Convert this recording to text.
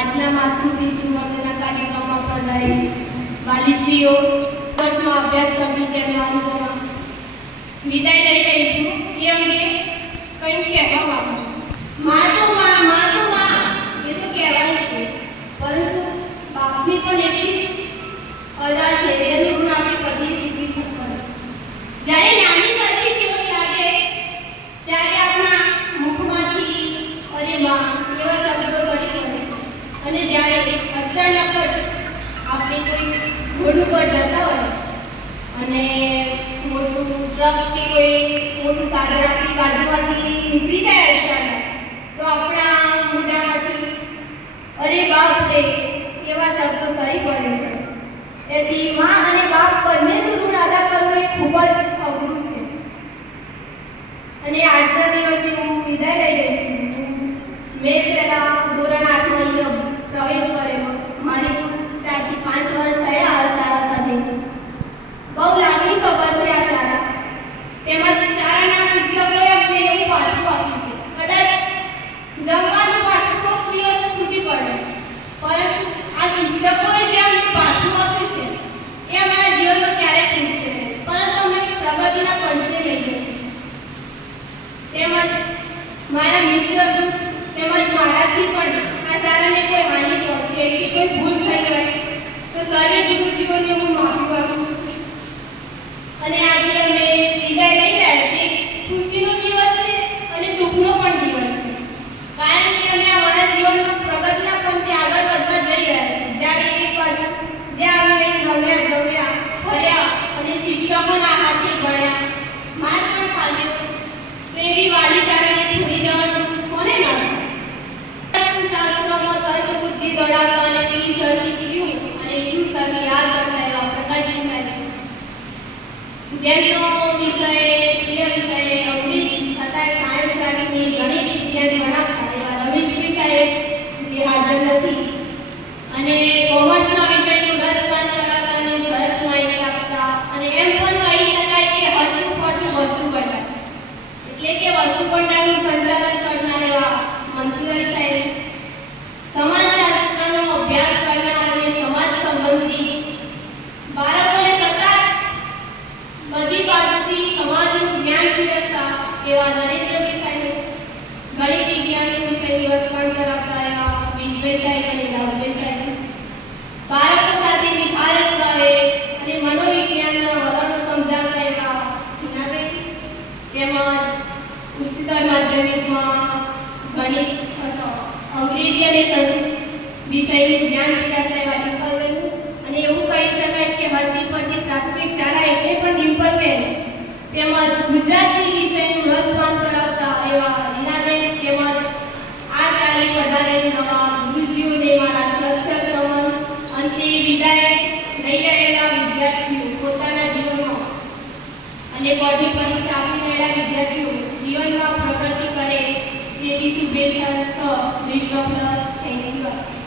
આજના માતૃભૂમિ વંદના કાર્યક્રમમાં પધારેલ વાલીશ્રીઓ વર્ષમાં અભ્યાસ કરતી જેમને અનુભવમાં વિદાય લઈ રહી છું. એ અંગે કંઈક કહેવા માગું છું. માં તો માં માં તો માં, એ તો કહેવાય છે. પરંતુ બાપની પણ એટલી જ અદા છે, એનું ઋણ આપણે કદી ચૂકવી શકતા જ્યારે નાની સરખી ચોટ લાગે, ત્યારે આપણા મુખમાંથી અરે માં એવા શબ્દો ફરી પડે છે અને જ્યારે અચાનક જ આપણે કોઈ ઘોડું પર જતા હોય અને મોટું ટ્રક કે કોઈ મોટું સાધન આપણી બાજુમાંથી નીકળી જાય અચાનક, તો આપણા મોઢામાંથી, અરે બાપ રે એવા શબ્દો સહી પડે છે. તેથી માં અને બાપ બંને ઋણ અદા કરવું એ ખૂબ જ અઘરું છે. અને આજના દિવસે હું વિદાય લઈ રહી છું મેં પહેલા ધોરણ આઠમાં અહીંયા પ્રવેશ કરેલો મારી ચારથી પાંચ વર્ષ થયા આ શાળા સાથે બહુ લાગણી ખબર છે આ શાળા તેમજ શાળાના શિક્ષકોએ અમને એવું પાઠું આપ્યું છે કદાચ જમવાનું પાઠું કોઈક દિવસ તૂટી પડે પરંતુ આ શિક્ષકોએ જે અમને પાઠું આપ્યું છે એ અમારા જીવનમાં ક્યારેય ભૂલશે નહીં પરંતુ અમે પ્રગતિના પંથે લઈ જશે તેમજ મારા મિત્ર તેમજ મારાથી પણ આ સારાને કોઈ હાનિ પહોંચી કે કોઈ ભૂલ થઈ હોય બુદ્ધિ દોડાવતા અને પી સર્કી ક્યુ અને ક્યુ સર્કી યાદ કરતા એવા પ્રકાશજી જેમનો વિષય એવા નરેન્દ્રભાઈ સાહેબ ગણિત વિજ્ઞાનનું વિષયનું રસપાન કરાવતા એવા અને રાવભાઈ સાહેબ બાળકો સાથેની નિખાલસ ભાવે અને મનોવિજ્ઞાનના વલણો સમજાવતા એવા હિનાબેન તેમજ ઉચ્ચતર માધ્યમિકમાં ગણિત અંગ્રેજી અને વિષયનું જ્ઞાન પીરાતા એવા ડિમ્પલબેન અને એવું કહી શકાય કે હરતી પરથી પ્રાથમિક શાળા એટલે પણ ડિમ્પલબેન તેમજ ગુજરાતી વિષયનું રસપાન કરાવતા એવા રીનાબેન તેમજ આ શાળે પધારેલ નવા ગુરુજીઓને મારા સત્સર નમન અંતે વિદાય લઈ રહેલા વિદ્યાર્થીઓ પોતાના જીવનમાં અને બોર્ડની પરીક્ષા આપી રહેલા વિદ્યાર્થીઓ જીવનમાં પ્રગતિ કરે તેવી શુભેચ્છા સહ વિશ્વભર. Thank you